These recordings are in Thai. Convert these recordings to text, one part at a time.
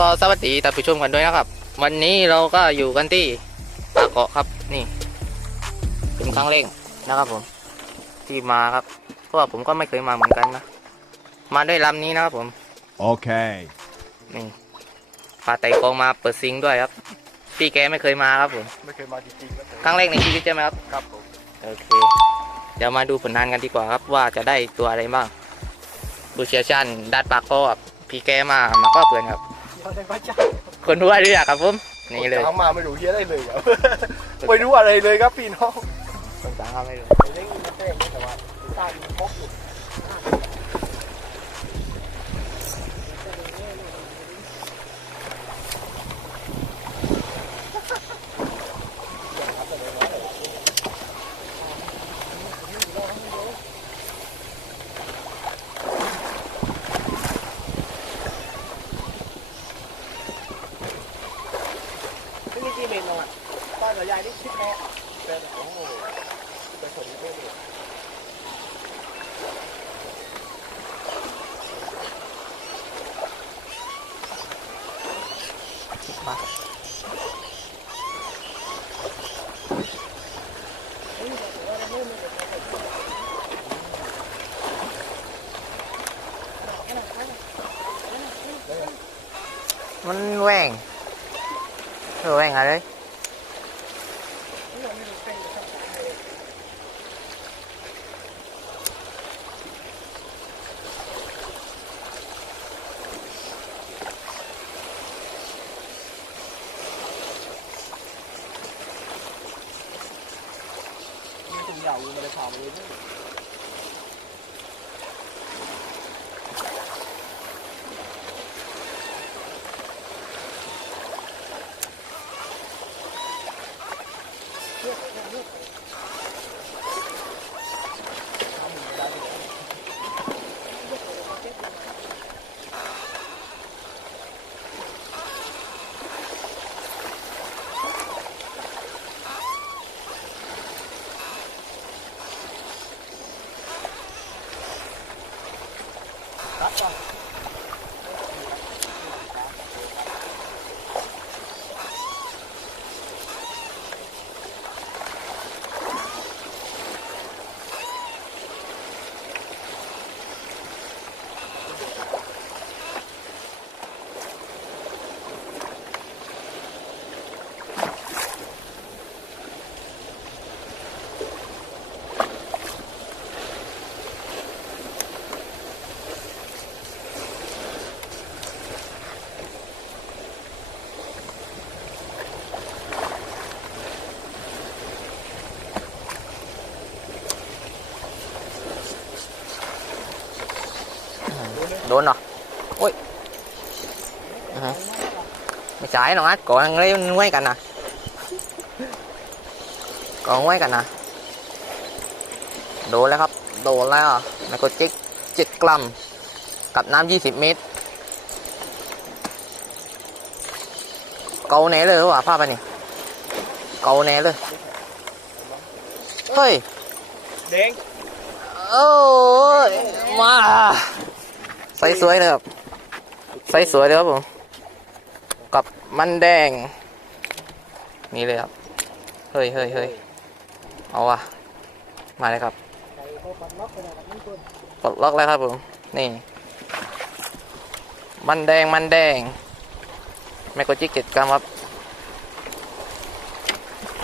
ก็สวัสดีท่านผู้ชมกันด้วยนะครับ วันนี้เราก็อยู่กันที่ปากเกาะครับนี่ เป็นครั้งแรกนะครับผม ที่มาครับ เพราะว่าผมก็ไม่เคยมาเหมือนกันนะ มาด้วยลำนี้นะครับผม Okay. นี่พาไต่กองมาเปิดซิงค์ด้วยครับ พี่แกไม่เคยมาครับผมไม่เคยมาจริงๆนะแต่ครั้งแรกในชีวิตใช่ไหมครับครับผมโอเค เดี๋ยวมาดูผลงานกันดีกว่าครับว่าจะได้ตัวอะไรบ้างดูเชียร์ชันดัดปากคอครับพี่แกมามาก็เพื่อนครับเฮีย อะไรวะจ้าคนรู้ว่าเรื่องครับผมนี่เลยถามมาไม่รู้เฮียได้เลยครับไม่รู้อะไรเลยครับพี่น้องคนต่างก็ไม่รู้ไอ้เล่นมันแป้งแต่ว่าใต้มันพกอยู่ ไม่มีกี่เมตรหรอกอะบ้านเราใหญ่นี่คิดแม่แต่โอ้โหเป็นไม่รู้มามันแหว่ง เออแหว่งอะไรมีถุงยาวอยู่ มาเลยถามเลยนี่ โดนเหรอโอ้ยอ่าฮะไม่ใช่หรอกนะก่อนเลยมันไว้กันนะก่อนไว้กันนะโดนแล้วครับโดนแล้วไมโครจิกเจ็ดกรัมกับน้ำยี่สิบเมตรเกาแหน่เลยว่ะภาพอันนี้เกาแหน่เลย เฮ้ยเด้งโอ้ยมาใส่สวยเลยครับใส่สวยเลยครับผมกับ มันแดง นี่เลยครับ เฮ้ยเฮ้ยเฮ้ยเอาว่ะ มาเลยครับปลดล็อกแล้วครับผม นี่ มันแดงมันแดงไมโครจิกเจ็ดกรัมครับ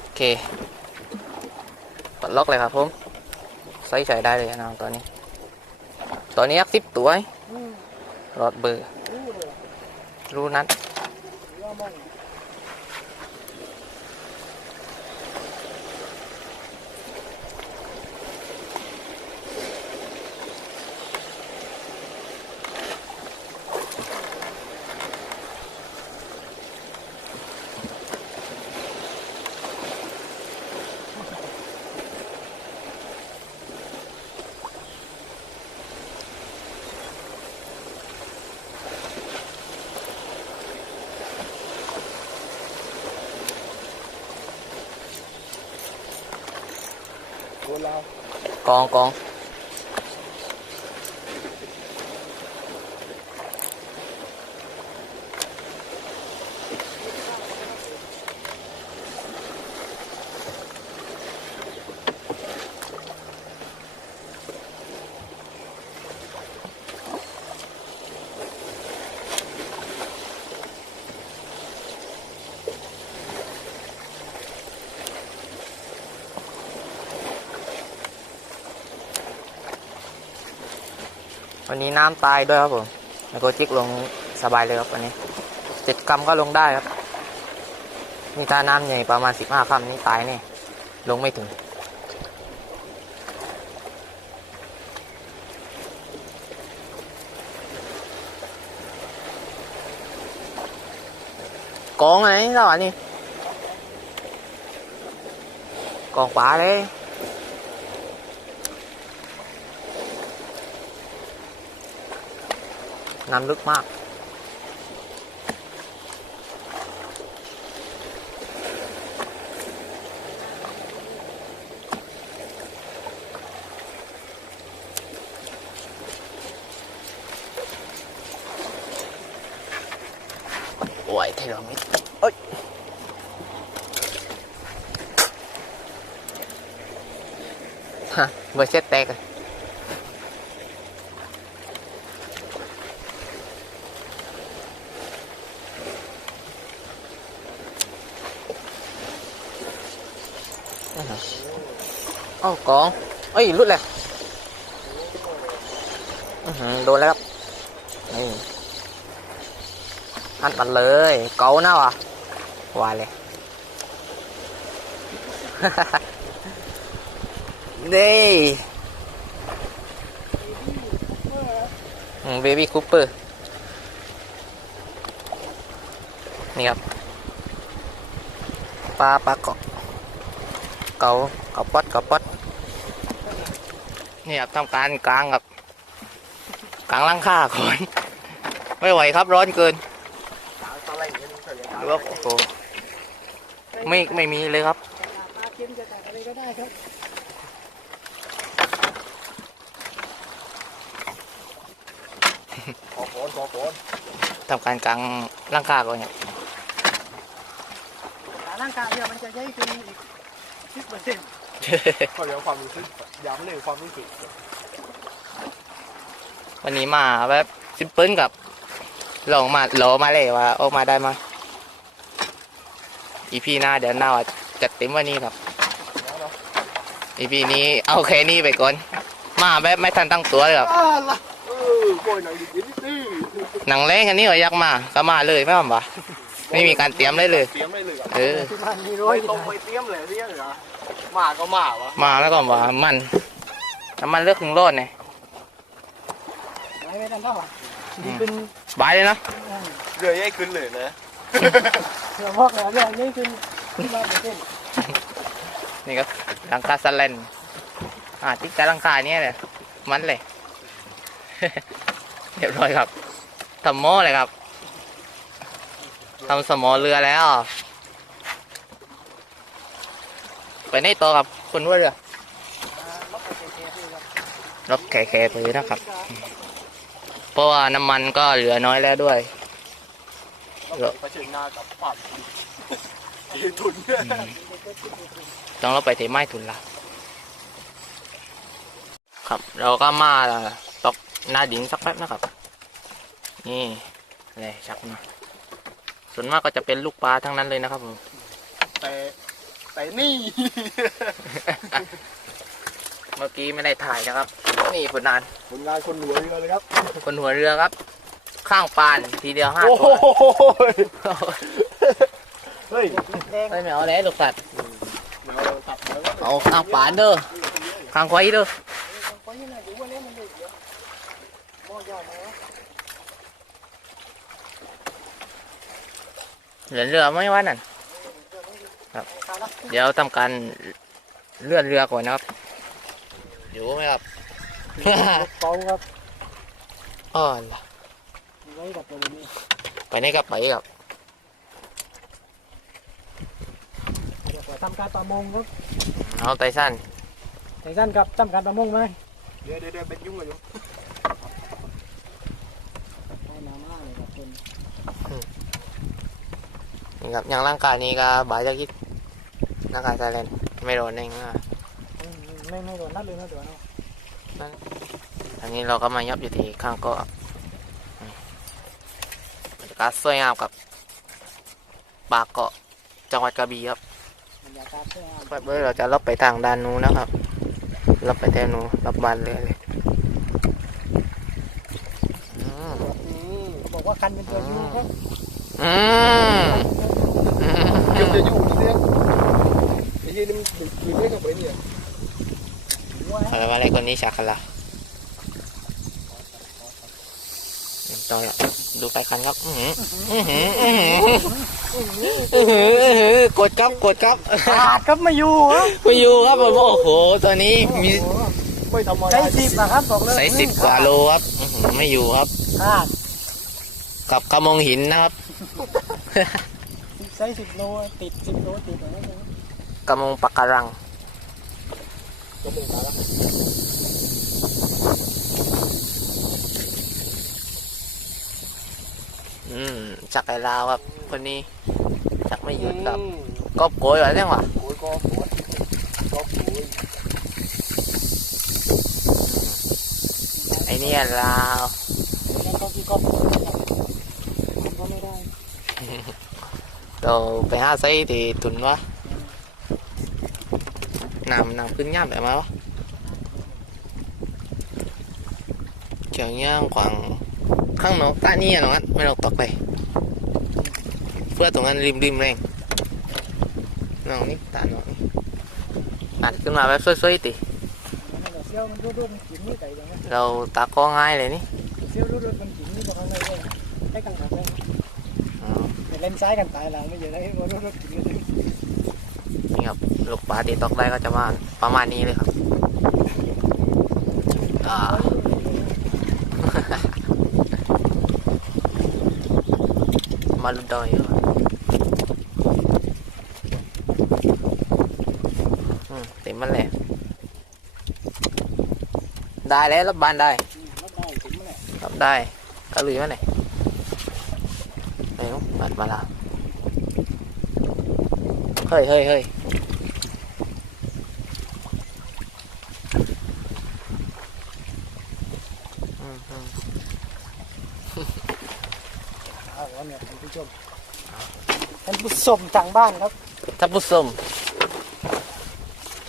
โอเคปลดล็อกเลยครับผมใส่ใช้ได้เลยนะตัวนี้ ตัวนี้ยักสิบตัวไอ้หลอดเบอร์รู้นัด กอ วันนี้น้ำตายด้วยครับผมแล้วก็จิกลงสบายเลยครับวันนี้เจ็ดกรัมก็ลงได้ครับ นี่ถ้าน้ำใหญ่ประมาณสิบห้ากรัมนี่ตายแน่ลงไม่ถึง กอง này sao bạn đi còn quả đấy năm nước mát. Ôi thế rồi mít? ôi. Ha vừa xét tẹt rồi Ồ, còn Ê, lút nè อื้อหือโดนแล้วครับนี่อัดมันเลยเกาหน้าวะวายเลยนี่เบบี้คูเปอร์นี่ครับปลาปลาเกาะเกา กาป๊อดเกาป๊อดนี่ครับทำการกลางกับกลางล่างค่าคนไม่ไหวครับร้อนเกินตอนแรกอย่างนี้มันเฉลี่ยหรือว่าโอ้โหไม่ไม่มีเลยครับปลาเค็มจะตักอะไรก็ได้ครับขอโคนขอโคนทำการกลางร่างกายก่อนเนี่ยแต่ร่างกายเนี่ยมันจะใหญ่ขึ้นอีกสิบเปอร์เซ็นต์ ก็เดี๋ยวความรู้สึกย้ำเลยความรู้สึกวันนี้มาแบบซิมเปิลกับลองมาลอมาเลยว่าออกมาได้มั้ยอีพีหน้าเดี๋ยวหน้าจัดเต็มวันนี้ครับอีพีนี้เอาแค่นี้ไปก่อน มาแบบไม่ทันตั้งตัวเลยครับหนังดิบนิดสิหนังแรงอันนี้เหรออยากมาก็มาเลยไม่หรอวะไม่มีการเตรียมเลยเลยเตรียมไม่เลยเออมันมีร้อยตรงไปเตรียมเลยเรียกเหรอ มาก็มาวะมาแล้วก็ว่ามันน้ำมันเลือกถึงรอดเนี่ยไม่ทันเท่าไหร่นี่เป็นสบายเลยเนอะเรือใหญ่ขึ้นเลยนะเรือพอกแล้วเรือใหญ่ขึ้นขึ้นมาเป็นเส้นนี่ก็หลังคาสแลนอ่าติ๊กแต่หลังคาเนี่ยเลยมันเลยเรียบร้อยครับทำหม้อเลยครับทำสมอเรือแล้ว ไปในต่อครับคุณว่าเรือรถแข่ๆไปนะครับ เพราะว่าน้ำมันก็เหลือน้อยแล้วด้วยเราเผชิญหน้ากับความยืทุนต้องเราไปเทไม้ทุนละครับ เราก็มาตกหน้าดินสักแป๊บนะครับ นี่เลยชักมาส่วนมากก็จะเป็นลูกปลาทั้งนั้นเลยนะครับผมแต่ แต่นี่ เมื่อกี้ไม่ได้ถ่ายนะครับ นี่ผลงานผลงานคนหัวเรือเลยครับคนหัวเรือครับ ข้างปานทีเดียวห้าโอ้ตัวโหเฮ้ยไม่ไม่เอาแล้วลูกสัตว์เราตัดแล้วก็เอาข้างปานเด้อข้างควายเด้อไปยังไงดูว่าเล่นมันเลยเดี๋ยวมอใหญ่นะเหลือเรือไม่ว่านั่น ครับ เดี๋ยวทำการเลื่อนเรือก่อนนะครับ อยู่ไหมครับเกาครับอ๋อล่ะไว้กับตัวนี้ไปไหนกับไปครับเดี๋ยวทำการประมงครับเอาไตสั้นไทสั้นครับทำการประมงไหมเดี๋ยวเดี๋ยวเป็นยุ่งเลยยุ่งให้น้ำมากเลยครับคุณนี่ครับอย่างร่างกายนี้ก็บายจะคิด ร่างกายไซเลนไม่โดนเองนะไม่ไม่โดนนัดเลยนะเดี๋ยวนะอันนี้เราก็มายับอยู่ที่ข้างเกาะอืมบรรยากาศสวยงามกับปากเกาะจังหวัดกระบี่ครับบรรยากาศสวยงามแบบนี้เราจะลบไปทางด้านนู้นนะครับลบไปแถวนู้นลบบานเรือเลยบอกว่าคันเป็นตัวยูครับอืมอืมเกือบจะอยู่นี่เนี่ย ไอ้ยี่นี่มันคืนได้กับไอ้เนี่ยอะไรวะอะไรคนนี้ชาคลาต่อละดูไปคันครับ อื้อหือ อื้อหือ อื้อหือ อื้อหืออื้อหือกดครับกดครับขาดครับมาอยู่ครับไปอยู่ครับผมโอ้โห ตัวนี้มีไม่ธรรมใช้ดาสิบอะครับบอกเลยไซส์สิบกว่าโลครับอื้อหือไม่อยู่ครับขาดกับกระมงหินนะครับใช้สิบโลติดสิบโลติดอะไร นะกระมงปากการังก็มึงตายแล้วอืมจักรไอลาวครับคนนี้จักไม่หยุดครับอืมกอบโกยไว้เรื่องวะโอ้ยก็โอ้ยก็โอ้ยไอเนี่ยลาวแล้วก็พี่ก็มันก็ไม่ได้เราไปหาไซส์ที่ตุนวะ นำนำขึ้นย่ำแบบมาวะเจียงย่างกวางข้างนอกตานี่อะน้องอันไม่ต้องตกไป เพื่อตรงนั้นริมริมแรงน้องนี่ตาน้องนี่อัดขึ้นมาแบบสวยๆติเซี่ยวมันรูดๆมันกินนี่ไก่ยังไงเราตาก็ง่ายเลยนี่เซี่ยวรูดๆมันกินนี่ประมาณไหนเลยให้กันหักเลยอ๋อแต่เล่นซ้ายกันตายหลังไม่เยอะเลยว่ารูดๆกินเลย นี่ครับลูกปลาที่ตกได้ก็จะมาประมาณนี้เลยครับมาลุดดอยอยู่อืมเต็มมันแหละได้แล้วรับบานได้รับได้ก็ลุยมาไหนไหนวะปัดมาละเฮ้ยเฮ้ยเฮ้ยอืมอืม เอาวะเนี่ยท่านผู้ชม ท่านผู้ชมทางบ้านครับท่านผู้ชม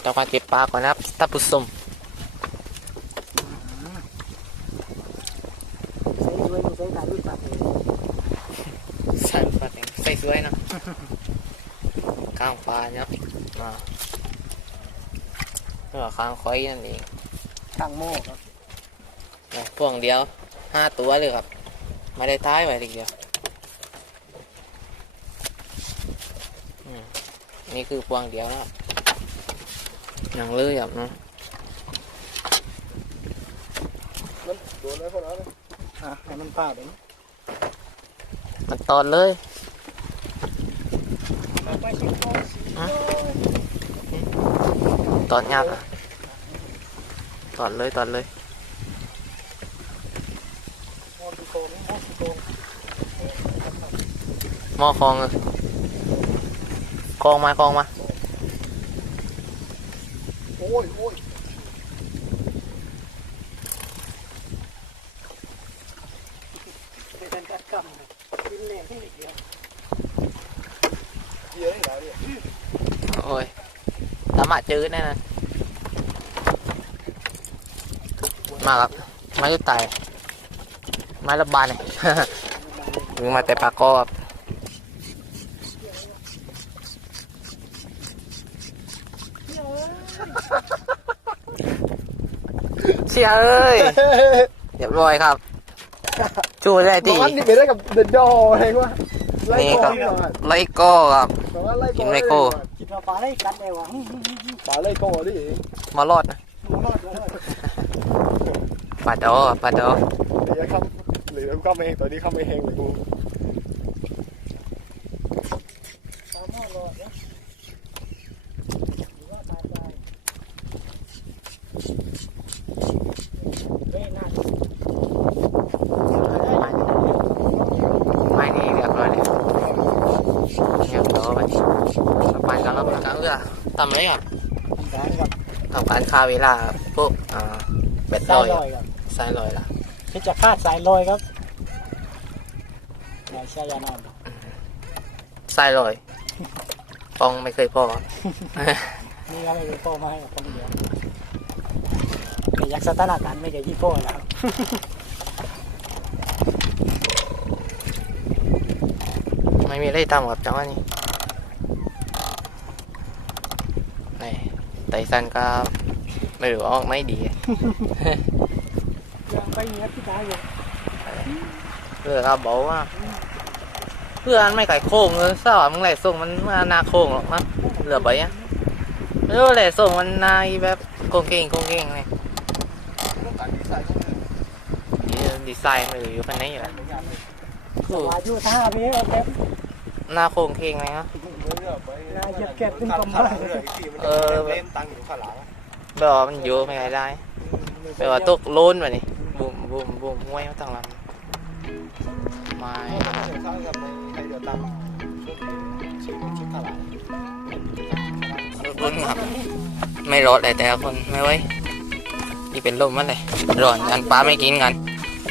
ต้องมาเก็บปลาก่อนนะครับท่านผู้ชมใช้ด้วยใช้การรูดตัดเลยใส่ปลาแดงใส่สวยเนอะข้างปลาเนาะอ่าแล้วก็ข้างคอยนั่นเองทางโม่ครับนะพวงเดียวห้าตัวเลยครับไม่ได้ท้ายไว้ทีเดียวอืม นี่คือพวงเดียวนะครับยังเลื่อยครับเนาะมันโดนแล้วพวกนั้นอะให้มันผ่าไปมันตอนเลยไปชิมก่อนตอนยากอะตอนเลยตอนเลยโม่ตุโตงโม่ตุโตงหม้อคลองเล ยคลองมาคลองมา โอ้ยโอ้ยเป็นการกัดกำกินแรงที่เดียวเยอะได้ไงเนี่ยโอ้ยตามาจืดแน่นอนมาครับไม้ยุตายไม้ระบานเนี่ยมึงมาแต่ปากกอบเชี ยเอ้ยเรียบร้อยครับชูได้ตที่อนนี้ไปได้กับเดนดออะไรวะไล่นี่โก้ครับหน่อยไลโก้ครับแต่ว่าไล่กินไมโก้คิดว่าปลาได้กันได้หวังปลาไล่โก้ดิมารอดนะมันรอดรอดปลาดอปลาดอเหลือคำเหลือคำเองตอนนี้คำเองเลยกู ปลาหม้อรอดนะหรือว่าปลาตายเฮ้ยน่า ไม่นี่เรียบร้อยเลยเรียบร้อยไปกันแล้วกันเรือ ทำอะไรครับทำการกับทำการฆ่าเวลาพวกอ่าแบตลสาอยยลอยครับสายลอยล่ะที่จะคาดสายลอยครับนายชายานามสายลอยฟองไม่เคยพอ นี่ก็ไม่รู้พ่อมาให้กับคนเดียวแต่ยักษ์สถานการณ์ไม่ได้ยี่พ่อแล้วไม่มีอะไรทำกับจังหวะนี้นี่ ไตสันก็ไม่รู้ออกไม่ดียังไปเงี้ยที่ตายอยู่เรือครับบอกว่าเพื่อนไม่ไก่โค้งเลยสาวมึงไหลส่งมันมาหนาโค้งหรอกมั้งเรือไปอะเออไหลส่งมันนายแบบโค้งเก่งโค้งเก่งเลยต้องการดีไซน์เขาเลยนี่ดีไซน์ไม่รู้อยู่กันไหนอยู่แล้วไม่ยากเลยคืออายุท่าพี่เอาแบบหน้าโค้งเก่งเลยฮะเลือกไป น่าเหยียบแก็บขึ้นข้างกลมข้างบ้าหลังเลยอีกทีมันเอจะอเล่นตังค์อยู่ข้างหลังแบบว่ามันเยอะไม่ได้แบบว่าตกโล้นไปนี่บุ้มบุ้มบุ้มมวยมาตั้งลำไม่เดี๋ยวเข้ากับในใครเดี๋ยวตามชุดชุดข้างหลังรุนครับไม่รอดเลยแต่ละคนไม่ไหวนี่เป็นลมมันเลยร้อนกันปลาไม่กินกัน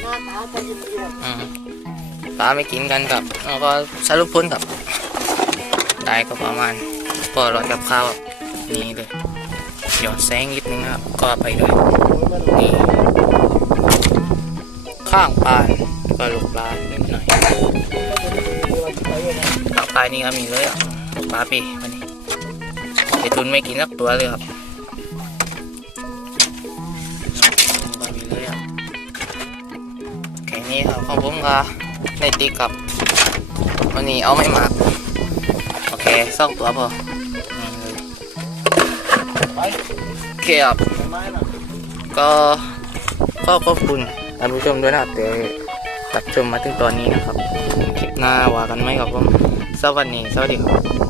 หน้าตาจะเยี่ยมอืมปลาไม่กินกันครับแล้วก็สรุปพ้นครับ ได้ก็ประมาณ พอรอดกับข้าวนี่เลยหยอดแสงนิดนึงครับ ก็ไปด้วยนี่ข้างปลานก็ลูกปลานิดหน่อยปลาปลายนี่ก็มีเลยอะปลาปีวันนี้ไอตุนไม่กินสักตัวเลยครับปลามีเลยอะแค่นี้ครับของผมก็ในติ๊กครับวันนี้เอาไม่มาโอเคสองตัวพอ โอเคครับก็ก็ขอบคุณท่านผู้ชมด้วยนะครับที่รับชมมาถึงตอนนี้นะครับ คลิปหน้าว่ากันไหมครับผมสวัสดีสวัสดีครับ